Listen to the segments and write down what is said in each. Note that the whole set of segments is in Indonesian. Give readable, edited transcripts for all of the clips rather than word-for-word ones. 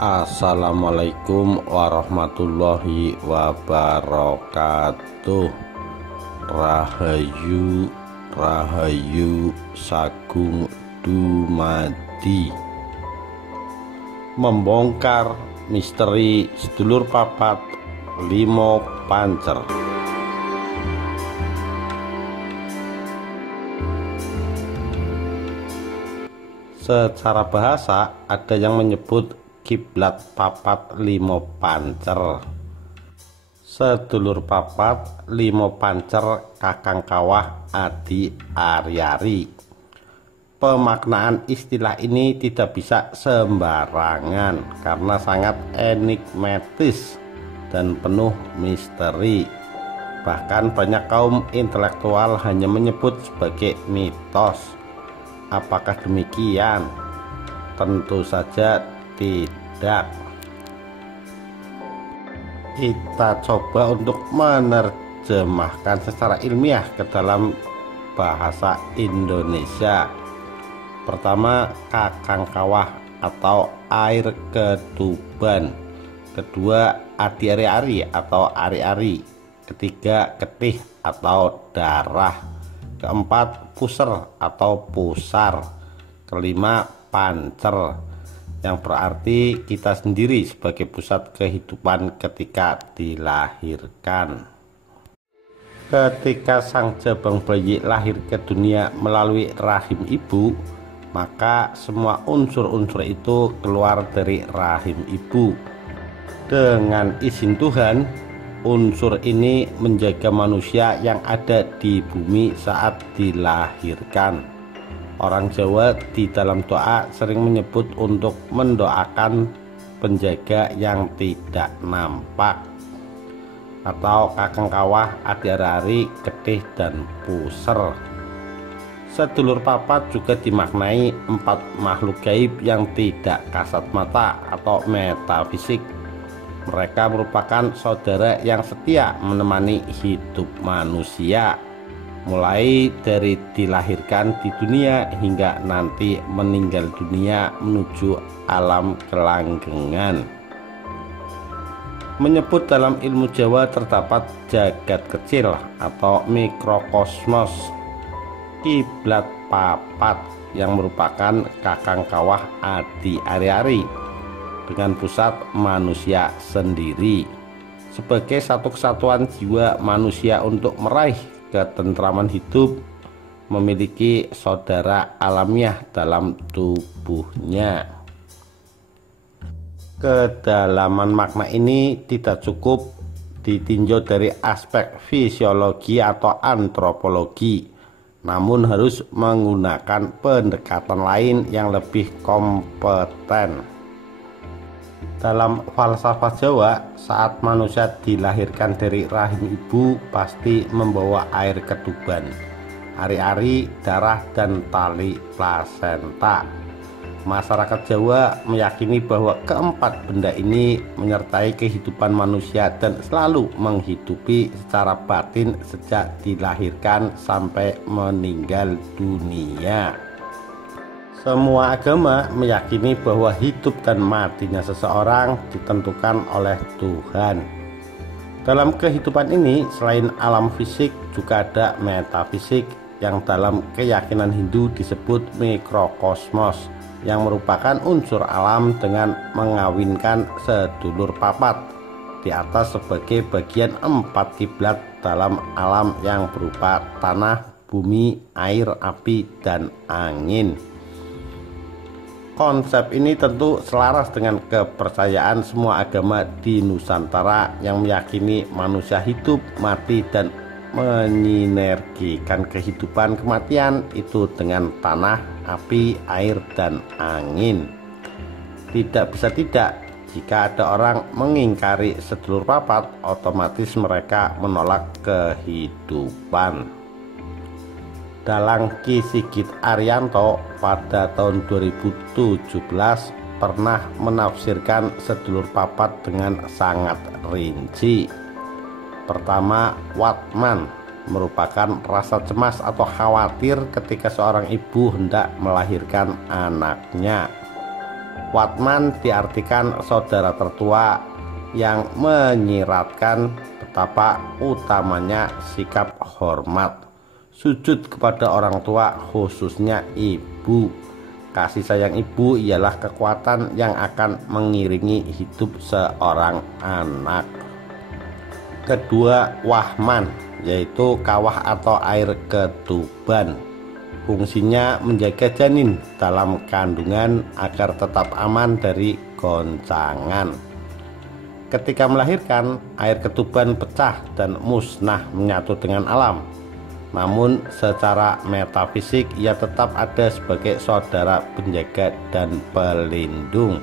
Assalamualaikum warahmatullahi wabarakatuh. Rahayu Rahayu Sagung Dumadi. Membongkar misteri sedulur papat limo pancer. Secara bahasa ada yang menyebut kiblat papat limo pancer. Sedulur papat limo pancer kakang kawah adi ari-ari. Pemaknaan istilah ini tidak bisa sembarangan karena sangat enigmatis dan penuh misteri. Bahkan banyak kaum intelektual hanya menyebut sebagai mitos. Apakah demikian? Tentu saja tidak. Kita coba untuk menerjemahkan secara ilmiah ke dalam bahasa Indonesia. Pertama, kakang kawah atau air ketuban. Kedua, adi ari-ari atau ari-ari. Ketiga, getih atau darah. Keempat, puser atau pusar. Kelima, pancer, yang berarti kita sendiri sebagai pusat kehidupan ketika dilahirkan. Ketika sang jabang bayi lahir ke dunia melalui rahim ibu, maka semua unsur-unsur itu keluar dari rahim ibu. Dengan izin Tuhan, unsur ini menjaga manusia yang ada di bumi saat dilahirkan. Orang Jawa di dalam doa sering menyebut untuk mendoakan penjaga yang tidak nampak, atau kakang kawah, adi ari-ari, getih, dan puser. Sedulur papat juga dimaknai empat makhluk gaib yang tidak kasat mata atau metafisik. Mereka merupakan saudara yang setia menemani hidup manusia, mulai dari dilahirkan di dunia hingga nanti meninggal dunia menuju alam kelanggengan. Menyebut dalam ilmu Jawa terdapat jagat kecil atau mikrokosmos, kiblat papat yang merupakan kakang kawah adi ari-ari dengan pusat manusia sendiri. Sebagai satu kesatuan jiwa manusia untuk meraih ketentraman hidup, memiliki saudara alamiah dalam tubuhnya. Kedalaman makna ini tidak cukup ditinjau dari aspek fisiologi atau antropologi, namun harus menggunakan pendekatan lain yang lebih kompeten. Dalam falsafah Jawa, saat manusia dilahirkan dari rahim ibu pasti membawa air ketuban, ari-ari, darah, dan tali plasenta. Masyarakat Jawa meyakini bahwa keempat benda ini menyertai kehidupan manusia dan selalu menghidupi secara batin sejak dilahirkan sampai meninggal dunia. Semua agama meyakini bahwa hidup dan matinya seseorang ditentukan oleh Tuhan. Dalam kehidupan ini, selain alam fisik, juga ada metafisik yang dalam keyakinan Hindu disebut mikrokosmos, yang merupakan unsur alam dengan mengawinkan sedulur papat di atas sebagai bagian empat kiblat dalam alam yang berupa tanah, bumi, air, api, dan angin. Konsep ini tentu selaras dengan kepercayaan semua agama di Nusantara yang meyakini manusia hidup, mati, dan menyinergikan kehidupan kematian itu dengan tanah, api, air, dan angin. Tidak bisa tidak, jika ada orang mengingkari sedulur papat, otomatis mereka menolak kehidupan. Dalang Ki Sigit Arianto pada tahun 2017 pernah menafsirkan sedulur papat dengan sangat rinci. Pertama, Watman merupakan rasa cemas atau khawatir ketika seorang ibu hendak melahirkan anaknya. Watman diartikan saudara tertua yang menyiratkan betapa utamanya sikap hormat, sujud kepada orang tua khususnya ibu. Kasih sayang ibu ialah kekuatan yang akan mengiringi hidup seorang anak. Kedua, wahman, yaitu kawah atau air ketuban. Fungsinya menjaga janin dalam kandungan agar tetap aman dari goncangan. Ketika melahirkan, air ketuban pecah dan musnah menyatu dengan alam. Namun secara metafisik ia tetap ada sebagai saudara penjaga dan pelindung.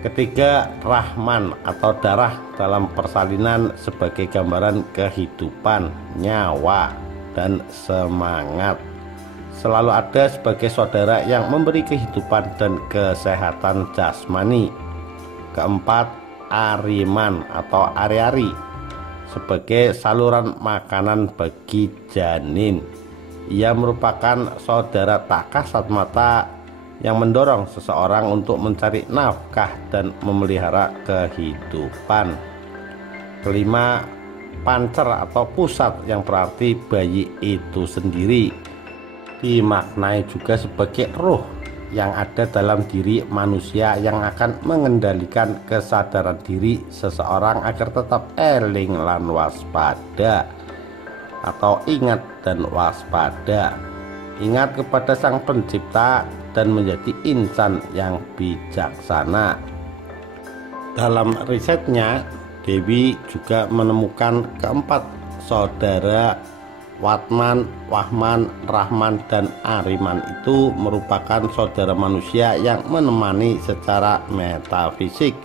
Ketiga, rahman atau darah dalam persalinan sebagai gambaran kehidupan, nyawa, dan semangat. Selalu ada sebagai saudara yang memberi kehidupan dan kesehatan jasmani. Keempat, ariman atau ari-ari sebagai saluran makanan bagi janin. Ia merupakan saudara tak kasat mata yang mendorong seseorang untuk mencari nafkah dan memelihara kehidupan. Kelima, pancer atau pusat yang berarti bayi itu sendiri. Dimaknai juga sebagai roh yang ada dalam diri manusia yang akan mengendalikan kesadaran diri seseorang agar tetap eling lan waspada atau ingat dan waspada. Ingat kepada Sang Pencipta dan menjadi insan yang bijaksana. Dalam risetnya, Dewi juga menemukan keempat saudara Watman, Wahman, Rahman, dan Ariman itu merupakan saudara manusia yang menemani secara metafisik.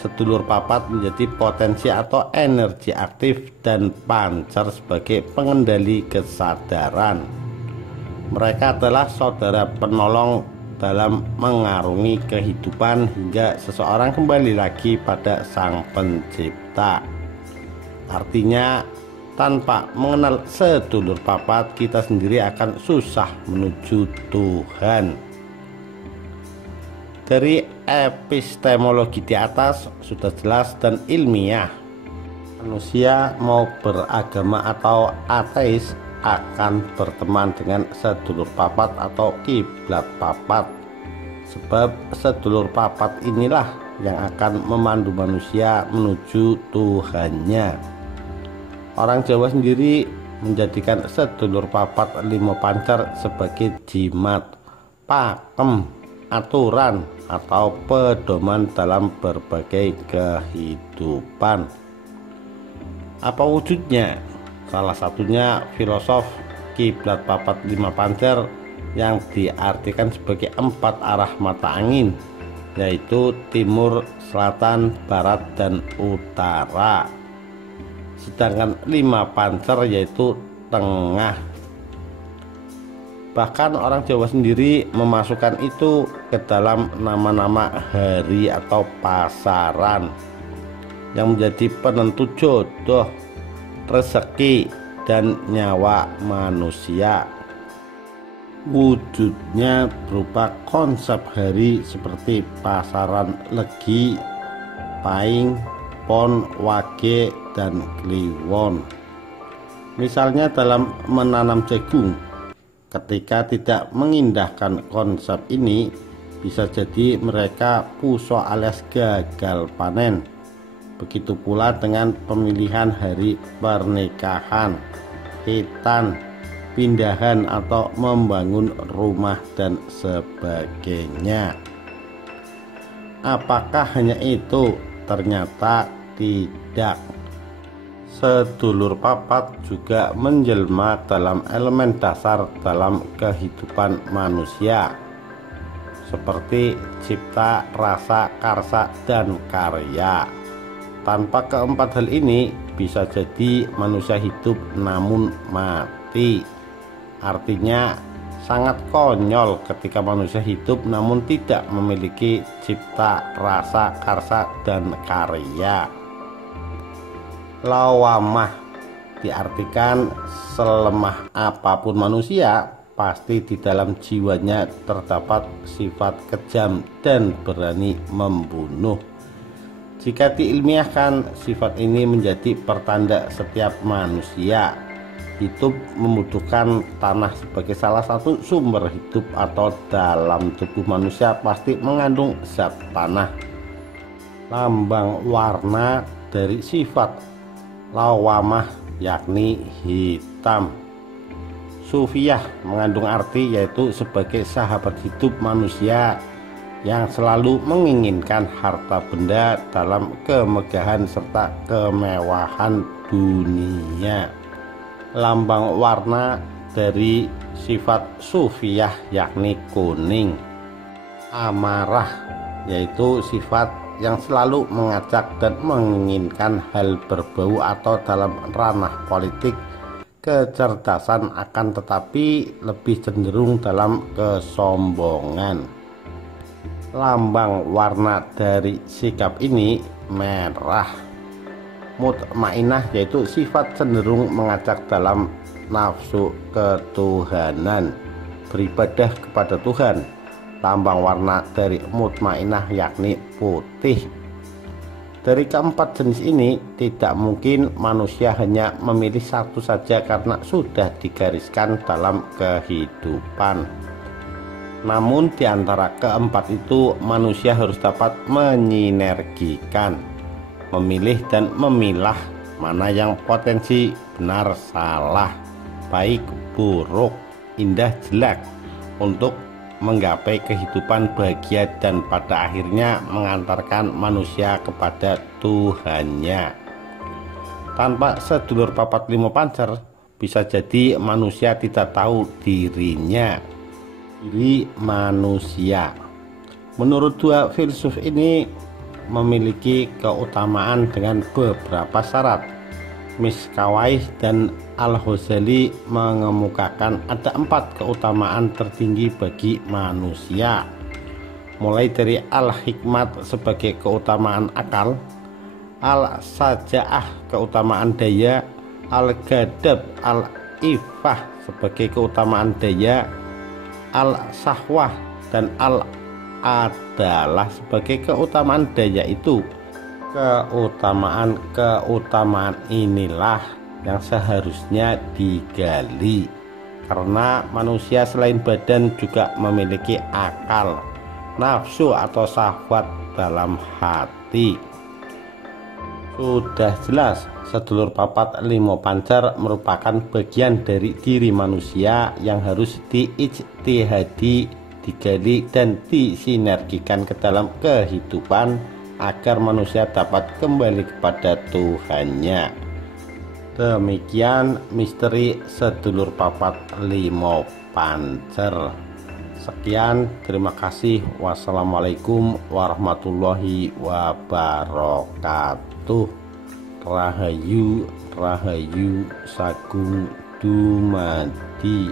Sedulur papat menjadi potensi atau energi aktif dan pancar sebagai pengendali kesadaran. Mereka adalah saudara penolong dalam mengarungi kehidupan hingga seseorang kembali lagi pada Sang Pencipta. Artinya, tanpa mengenal sedulur papat, kita sendiri akan susah menuju Tuhan. Dari epistemologi di atas sudah jelas dan ilmiah, manusia mau beragama atau ateis akan berteman dengan sedulur papat atau kiblat papat. Sebab sedulur papat inilah yang akan memandu manusia menuju Tuhannya. Orang Jawa sendiri menjadikan sedulur papat limo pancer sebagai jimat, pakem, aturan, atau pedoman dalam berbagai kehidupan. Apa wujudnya? Salah satunya filosof kiblat papat lima pancer yang diartikan sebagai empat arah mata angin, yaitu timur, selatan, barat, dan utara. Sedangkan lima pancer yaitu tengah. Bahkan orang Jawa sendiri memasukkan itu ke dalam nama-nama hari atau pasaran yang menjadi penentu jodoh, rezeki, dan nyawa manusia. Wujudnya berupa konsep hari seperti pasaran legi, paing, pon, wage, dan kliwon. Misalnya dalam menanam jagung, ketika tidak mengindahkan konsep ini, bisa jadi mereka puso alias gagal panen. Begitu pula dengan pemilihan hari pernikahan, hitan, pindahan atau membangun rumah dan sebagainya. Apakah hanya itu? Ternyata tidak. Sedulur papat juga menjelma dalam elemen dasar dalam kehidupan manusia, seperti cipta, rasa, karsa, dan karya. Tanpa keempat hal ini, bisa jadi manusia hidup namun mati. Artinya sangat konyol ketika manusia hidup namun tidak memiliki cipta, rasa, karsa, dan karya. Lawamah diartikan selemah apapun manusia, pasti di dalam jiwanya terdapat sifat kejam dan berani membunuh. Jika diilmiahkan, sifat ini menjadi pertanda setiap manusia hidup membutuhkan tanah sebagai salah satu sumber hidup, atau dalam tubuh manusia pasti mengandung zat tanah. Lambang warna dari sifat lawamah yakni hitam. Sufiyah mengandung arti yaitu sebagai sahabat hidup manusia yang selalu menginginkan harta benda dalam kemegahan serta kemewahan dunia. Lambang warna dari sifat sufiyah yakni kuning. Amarah yaitu sifat yang selalu mengajak dan menginginkan hal berbau atau dalam ranah politik kecerdasan, akan tetapi lebih cenderung dalam kesombongan. Lambang warna dari sikap ini merah. Mutmainah yaitu sifat cenderung mengajak dalam nafsu ketuhanan, beribadah kepada Tuhan. Lambang warna dari mutmainah yakni putih. Dari keempat jenis ini tidak mungkin manusia hanya memilih satu saja karena sudah digariskan dalam kehidupan. Namun di antara keempat itu manusia harus dapat menyinergikan, memilih dan memilah mana yang potensi benar salah, baik buruk, indah jelek, untuk menggapai kehidupan bahagia dan pada akhirnya mengantarkan manusia kepada Tuhannya. Tanpa sedulur papat limo pancer, bisa jadi manusia tidak tahu dirinya, diri manusia. Menurut dua filsuf ini memiliki keutamaan dengan beberapa syarat. Miskawais dan Al-Ghazali mengemukakan ada 4 keutamaan tertinggi bagi manusia, mulai dari Al-Hikmat sebagai keutamaan akal, Al-Saja'ah keutamaan daya, Al-Ghadab Al-Ifah sebagai keutamaan daya, Al-Sahwah dan Al-Adalah sebagai keutamaan daya itu. Keutamaan inilah yang seharusnya digali, karena manusia selain badan juga memiliki akal, nafsu atau syahwat dalam hati. Sudah jelas, sedulur papat limo pancer merupakan bagian dari diri manusia yang harus diijtihadi, digali dan disinergikan ke dalam kehidupan agar manusia dapat kembali kepada Tuhannya. Demikian misteri sedulur papat limo pancer. Sekian, terima kasih. Wassalamualaikum warahmatullahi wabarakatuh. Rahayu, rahayu, sagung dumadi.